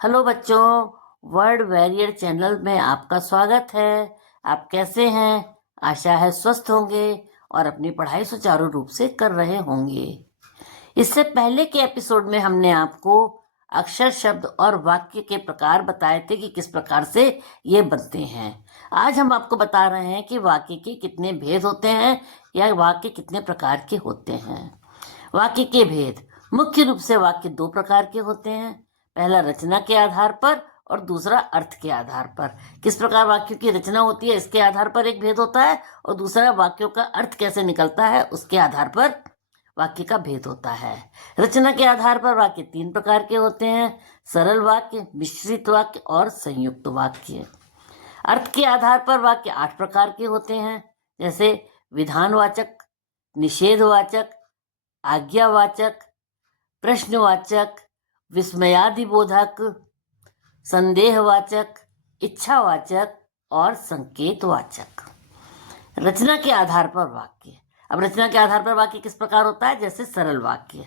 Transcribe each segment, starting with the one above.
Hello बच्चों, word warrior channel में आपका स्वागत है। आप कैसे हैं? आशा है स्वस्थ होंगे और अपनी पढ़ाई सुचारू रूप से कर रहे होंगे। इससे पहले के एपिसोड में हमने आपको अक्षर, शब्द और वाक्य के प्रकार बताए थे कि किस प्रकार से ये बनते हैं। आज हम आपको बता रहे हैं कि वाक्य के कितने भेद होते हैं या वाक्य कितने प्रकार के होते हैं। वाक्य के भेद। मुख्य रूप से वाक्य दो प्रकार के होते हैं। पहला रचना के आधार पर और दूसरा अर्थ के आधार पर। किस प्रकार वाक्यों की रचना होती है इसके आधार पर एक भेद होता है और दूसरा वाक्यों का अर्थ कैसे निकलता है उसके आधार पर वाक्य का भेद होता है। रचना के आधार पर वाक्य तीन प्रकार के होते हैं: सरल वाक्य, मिश्रित वाक्य और संयुक्त वाक्य। अर्थ के आधार पर वाक्य 8 प्रकार के होते हैं, जैसे विधानवाचक, निषेधवाचक, आज्ञावाचक, प्रश्नवाचक, विस्मयादिबोधक, संदेहवाचक, इच्छावाचक और संकेतवाचक। रचना के आधार पर वाक्य। अब रचना के आधार पर वाक्य किस प्रकार होता है? जैसे सरल वाक्य।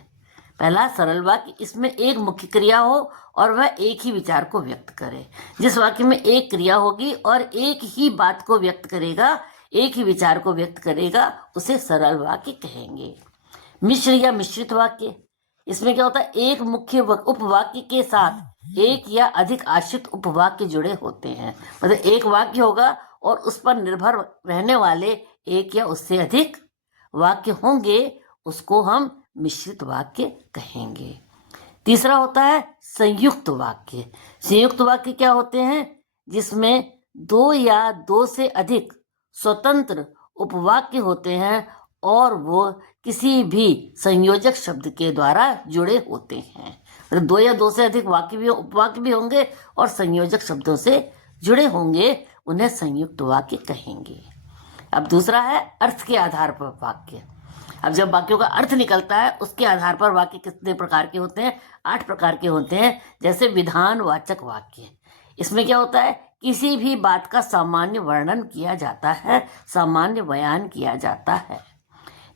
पहला सरल वाक्य, इसमें एक मुख्य क्रिया हो और वह एक ही विचार को व्यक्त करे। जिस वाक्य में एक क्रिया होगी और एक ही बात को व्यक्त करेगा, एक ही विचार को व्यक्त करेगा, उसे सरल वाक्य कहेंगे। मिश्र या मिश्रित वाक्य, इसमें क्या होता है? एक मुख्य उपवाक्य के साथ एक या अधिक आश्रित उपवाक्य जुड़े होते हैं। मतलब एक वाक्य होगा और उस पर निर्भर रहने वाले एक या उससे अधिक वाक्य होंगे, उसको हम मिश्रित वाक्य कहेंगे। तीसरा होता है संयुक्त वाक्य। संयुक्त वाक्य क्या होते हैं? जिसमें दो या दो से अधिक स्वतंत्र उपवाक्य होते हैं और वो किसी भी संयोजक शब्द के द्वारा जुड़े होते हैं। मतलब दो या दो से अधिक वाक्य भी, उपवाक्य भी होंगे और संयोजक शब्दों से जुड़े होंगे, उन्हें संयुक्त वाक्य कहेंगे। अब दूसरा है अर्थ के आधार पर वाक्य। अब जब वाक्यों का अर्थ निकलता है उसके आधार पर वाक्य कितने प्रकार के होते हैं? 8 प्रकार के होते हैं। जैसे विधानवाचक वाक्य, इसमें क्या होता है? किसी भी बात का सामान्य वर्णन किया जाता है, सामान्य बयान किया जाता है।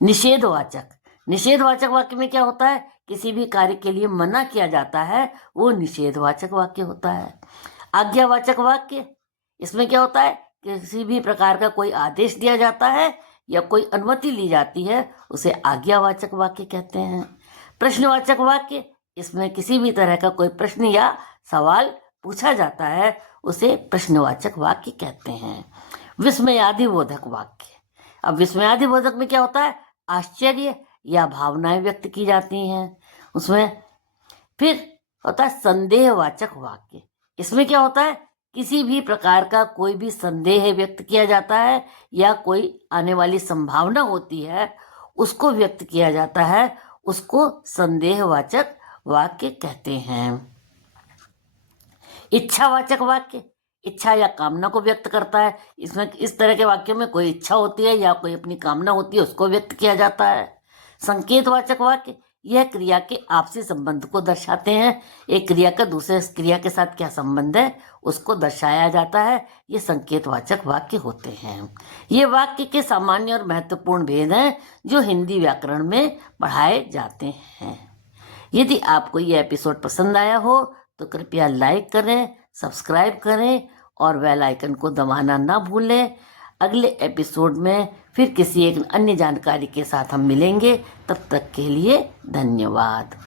निषेधवाचक, निषेधवाचक वाक्य में क्या होता है? किसी भी कार्य के लिए मना किया जाता है, वो निषेधवाचक वाक्य होता है। आज्ञावाचक वाक्य, इसमें क्या होता है? किसी भी प्रकार का कोई आदेश दिया जाता है या कोई अनुमति ली जाती है, उसे आज्ञावाचक वाक्य कहते हैं। प्रश्नवाचक वाक्य, इसमें किसी भी तरह का कोई प्रश्न या सवाल पूछा जाता है, उसे प्रश्नवाचक वाक्य कहते हैं। विस्मयादिबोधक वाक्य, अब विस्मयादिबोधक में क्या होता है? आश्चर्य या भावनाएं व्यक्त की जाती हैं उसमें। फिर होता है संदेहवाचक वाक्य, इसमें क्या होता है? किसी भी प्रकार का कोई भी संदेह व्यक्त किया जाता है या कोई आने वाली संभावना होती है उसको व्यक्त किया जाता है, उसको संदेहवाचक वाक्य कहते हैं। इच्छावाचक वाक्य, इच्छा या कामना को व्यक्त करता है। इसमें इस तरह के वाक्यों में कोई इच्छा होती है या कोई अपनी कामना होती है, उसको व्यक्त किया जाता है। संकेतवाचक वाक्य, यह क्रिया के आपसी संबंध को दर्शाते हैं। एक क्रिया का दूसरे क्रिया के साथ क्या संबंध है उसको दर्शाया जाता है। ये संकेतवाचक वाक्य होते हैं। ये वाक्य के सामान्य और महत्वपूर्ण भेद हैं जो हिंदी व्याकरण में पढ़ाए जाते हैं। यदि आपको ये एपिसोड पसंद आया हो तो कृपया लाइक करें, सब्सक्राइब करें और बेल आइकन को दबाना ना भूलें। अगले एपिसोड में फिर किसी एक अन्य जानकारी के साथ हम मिलेंगे। तब तक के लिए धन्यवाद।